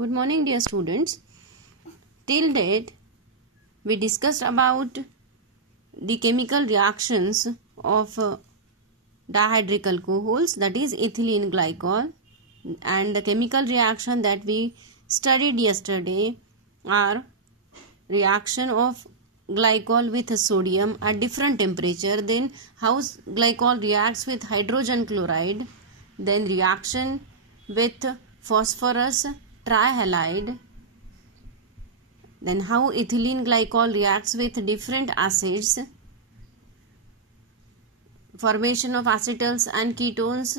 Good morning, dear students. Till date, we discussed about the chemical reactions of dihydric alcohols, that is ethylene glycol, and the chemical reaction that we studied yesterday are reaction of glycol with sodium at different temperature, then how glycol reacts with hydrogen chloride, then reaction with phosphorus trihalide, then how ethylene glycol reacts with different acids, formation of acetals and ketals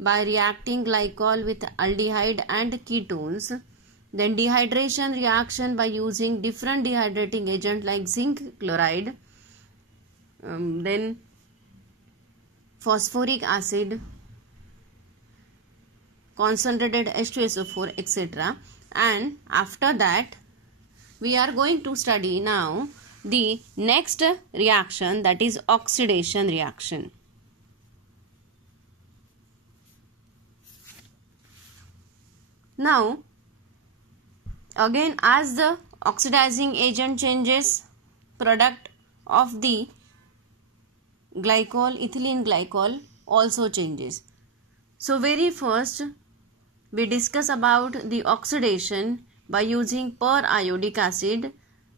by reacting glycol with aldehyde and ketones, then dehydration reaction by using different dehydrating agent like zinc chloride, then phosphoric acid, concentrated H2SO4, etc. And after that we are going to study now the next reaction, that is oxidation reaction. Now again, as the oxidizing agent changes, product of the glycol, ethylene glycol, also changes. So very first we discuss about the oxidation by using periodic acid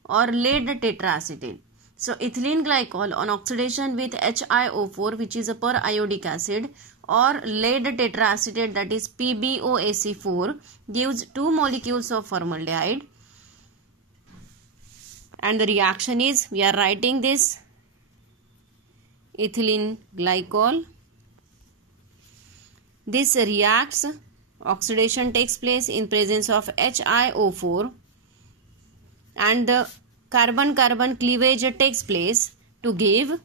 or lead tetraacetate. So ethylene glycol on oxidation with HiO4, which is a periodic acid, or lead tetraacetate, that is PbOAC4, gives 2 molecules of formaldehyde, and the reaction is, we are writing this, ethylene glycol. This reacts, oxidation takes place in presence of HiO4 and the carbon-carbon cleavage takes place to give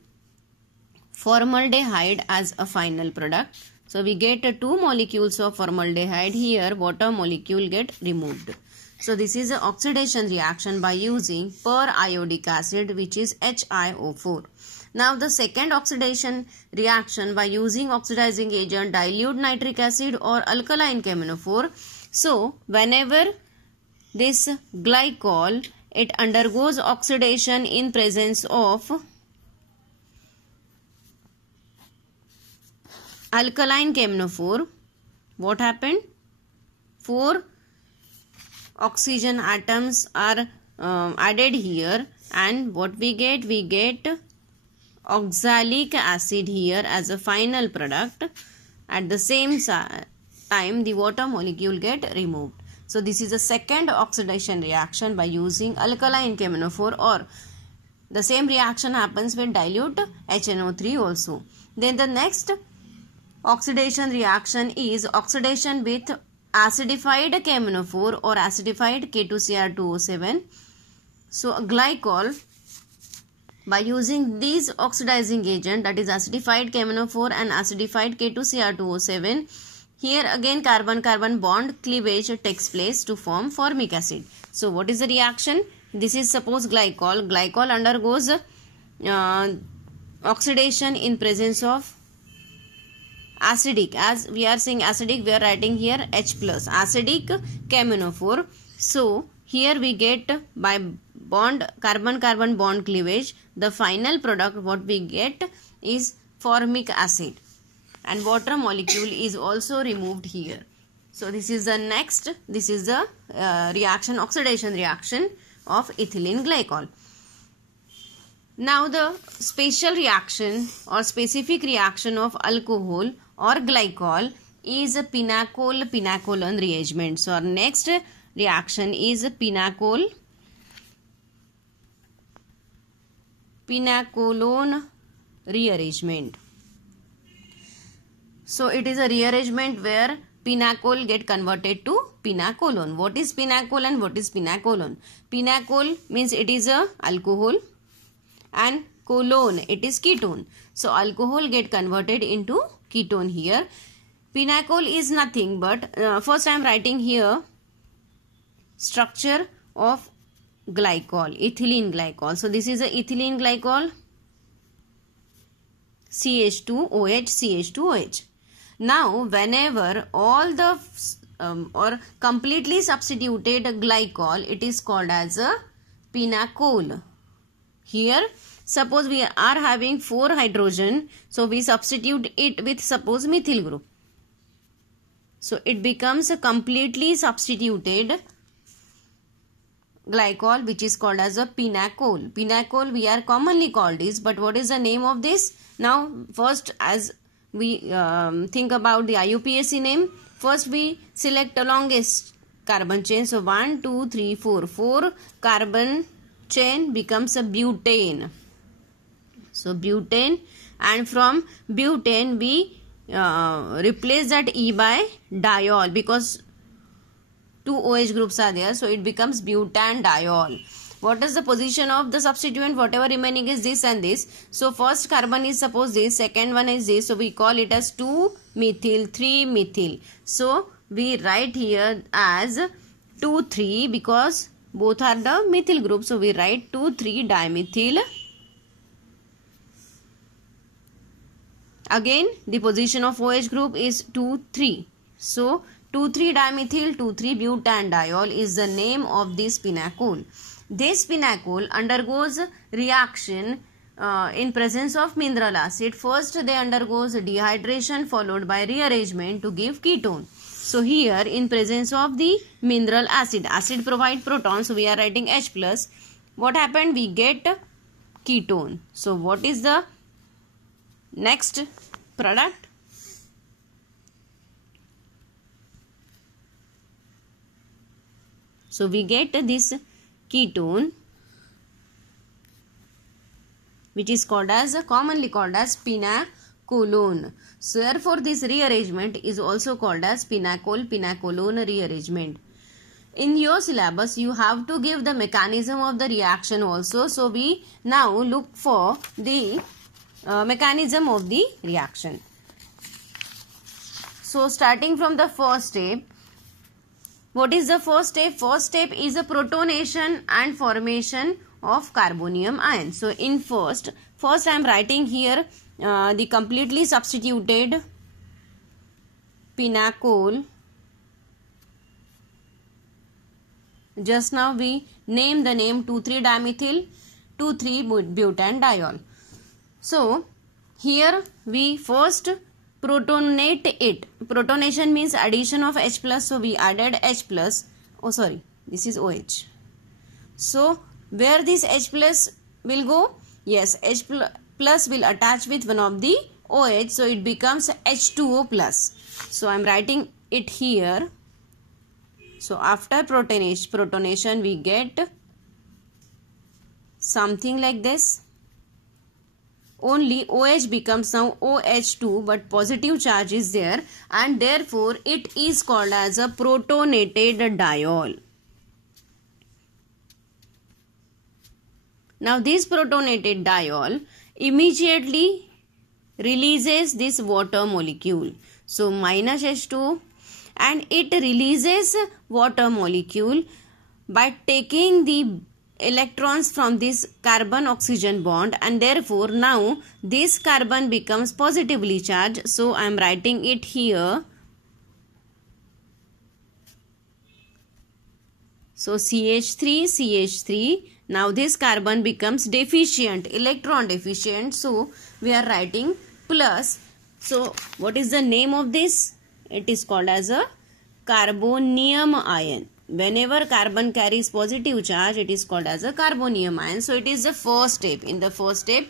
formaldehyde as a final product. So we get 2 molecules of formaldehyde here, water molecule get removed. So this is an oxidation reaction by using periodic acid, which is HiO4. Now the second oxidation reaction by using oxidizing agent dilute nitric acid or alkaline camenophore. So whenever this glycol, it undergoes oxidation in presence of alkaline camenophore, what happened? 4 oxygen atoms are added here, and what we get? We get oxalic acid here as a final product. At the same time, the water molecule get removed. So this is the second oxidation reaction by using alkaline camenophore, or the same reaction happens with dilute HNO3 also. Then the next oxidation reaction is oxidation with acidified camenophore or acidified K2Cr2O7. So glycol, by using these oxidizing agent, that is acidified camenophore and acidified K2Cr2O7, here again carbon-carbon bond cleavage takes place to form formic acid. So what is the reaction? This is suppose glycol. Glycol undergoes oxidation in presence of acidic. As we are saying acidic, we are writing here H+, acidic camenophore. So here we get by bond, carbon-carbon bond cleavage, the final product what we get is formic acid, and water molecule is also removed here. So this is the next, this is the reaction, oxidation reaction of ethylene glycol. Now the special reaction or specific reaction of alcohol or glycol is a pinacol-pinacolone rearrangement. So our next reaction is pinacolone rearrangement. So it is a rearrangement where pinacol get converted to pinacolone. What is pinacol and what is pinacolone? Pinacol means it is a alcohol and colone, it is ketone. So alcohol get converted into ketone here. Pinacol is nothing but, first I am writing here structure of glycol, ethylene glycol. So this is a ethylene glycol, CH2OH, CH2OH. Now whenever all the or completely substituted glycol, it is called as a pinacol. Here, suppose we are having 4 hydrogen, so we substitute it with suppose methyl group. So it becomes a completely substituted glycol, which is called as a pinacol. Pinacol we are commonly called this, but what is the name of this? Now first, as we think about the IUPAC name, first we select the longest carbon chain. So 1, 2, 3, 4. 4 carbon chain becomes a butane. So butane, and from butane we replace that E by diol, because 2 OH groups are there, so it becomes butanediol. What is the position of the substituent? Whatever remaining is this and this. So first carbon is suppose this, second one is this, so we call it as 2-methyl, 3-methyl. So we write here as 2,3 because both are the methyl group, so we write 2,3-dimethyl. Again the position of OH group is 2,3. So 2,3-dimethyl 2,3-butanediol is the name of this pinacol. This pinacol undergoes reaction in presence of mineral acid. First they undergoes dehydration followed by rearrangement to give ketone. So here in presence of the mineral acid, acid provide proton, so we are writing H plus. What happened? We get ketone. So what is the next product? So we get this ketone, which is called as commonly called as pinacolone. So therefore this rearrangement is also called as pinacolone rearrangement. In your syllabus you have to give the mechanism of the reaction also. So we now look for the mechanism of the reaction. So starting from the first step, what is the first step? First step is a protonation and formation of carbonium ion. So in first I am writing here the completely substituted pinacol. Just now we name the name 2,3-dimethyl 2,3-butanediol. So here we first protonate it. Protonation means addition of H plus. So we added H plus. Oh sorry, this is OH. So where this H plus will go? Yes, H plus will attach with one of the OH. So it becomes H2O plus. So I am writing it here. So after protonation we get something like this. Only OH becomes now OH2, but positive charge is there, and therefore it is called as a protonated diol. Now this protonated diol immediately releases this water molecule. So minus H2, and it releases water molecule by taking the electrons from this carbon oxygen bond, and therefore now this carbon becomes positively charged. So I am writing it here. So CH3. Now this carbon becomes deficient, electron deficient. So we are writing plus. So what is the name of this? It is called as a carbonium ion. Whenever carbon carries positive charge, it is called as a carbonium ion. So it is the first step. In the first step,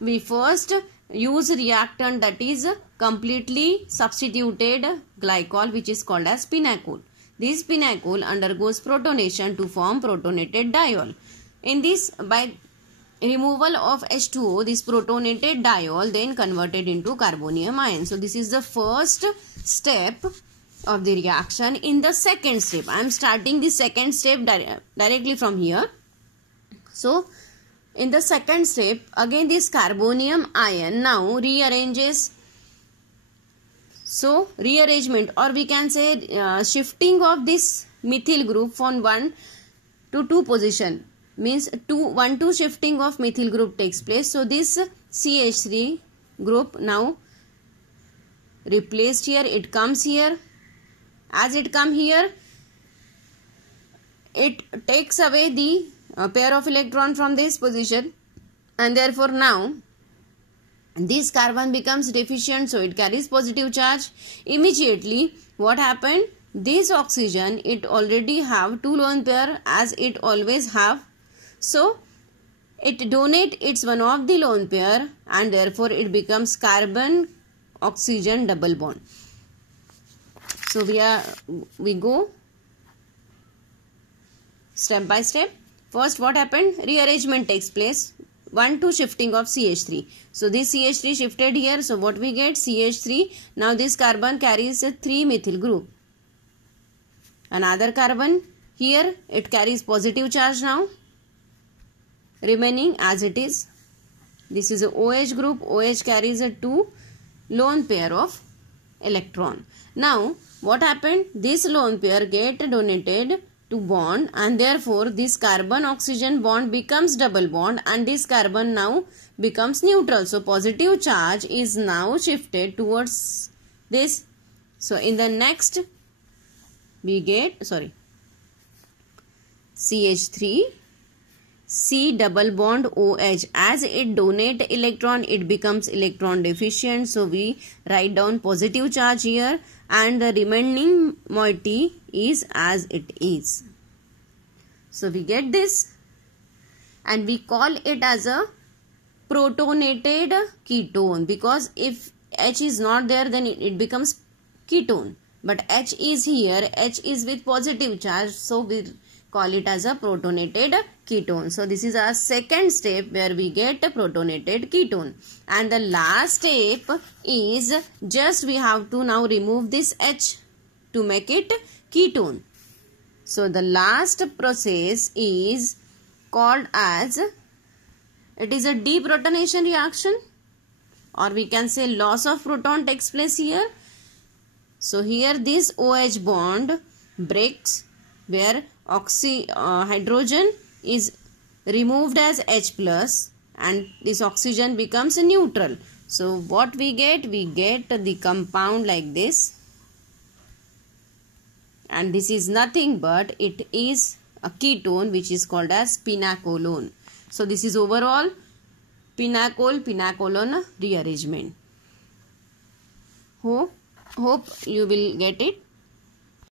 we first use reactant that is completely substituted glycol, which is called as pinacol. This pinacol undergoes protonation to form protonated diol. In this, by removal of H2O, this protonated diol then converted into carbonium ion. So this is the first step of the reaction. In the second step, I am starting the second step directly from here. So in the second step, again this carbonium ion now rearranges. So rearrangement, or we can say shifting of this methyl group from 1 to 2 position, means 1-2 shifting of methyl group takes place. So this CH3 group now replaced here, it comes here, As it come here, it takes away the pair of electron from this position, and therefore now this carbon becomes deficient, so it carries positive charge. Immediately what happened? This oxygen, it already have 2 lone pair as it always have, so it donate its one of the lone pair, and therefore it becomes carbon oxygen double bond. So we go step by step. First, what happened? Rearrangement takes place. 1-2 shifting of CH3. So this CH3 shifted here. So what we get? CH3. Now this carbon carries a 3-methyl group. Another carbon here, it carries positive charge now, remaining as it is. This is a OH group. OH carries a 2 lone pair of electron. Now what happened? This lone pair get donated to bond, and therefore this carbon oxygen bond becomes double bond, and this carbon now becomes neutral. So positive charge is now shifted towards this. So in the next we get CH3 C double bond OH. As it donate electron, it becomes electron deficient, so we write down positive charge here, and the remaining moiety is as it is. So we get this, and we call it as a protonated ketone, because if H is not there, then it becomes ketone, but H is here, H is with positive charge, so we call it as a protonated ketone. So this is our second step where we get a protonated ketone. And the last step is just we have to now remove this H to make it ketone. So the last process is called as, it is a deprotonation reaction, or we can say loss of proton takes place here. So here this OH bond breaks, where hydrogen is removed as H plus, and this oxygen becomes neutral. So what we get? We get the compound like this, and this is nothing but it is a ketone which is called as pinacolone. So this is overall pinacolone rearrangement. Hope you will get it.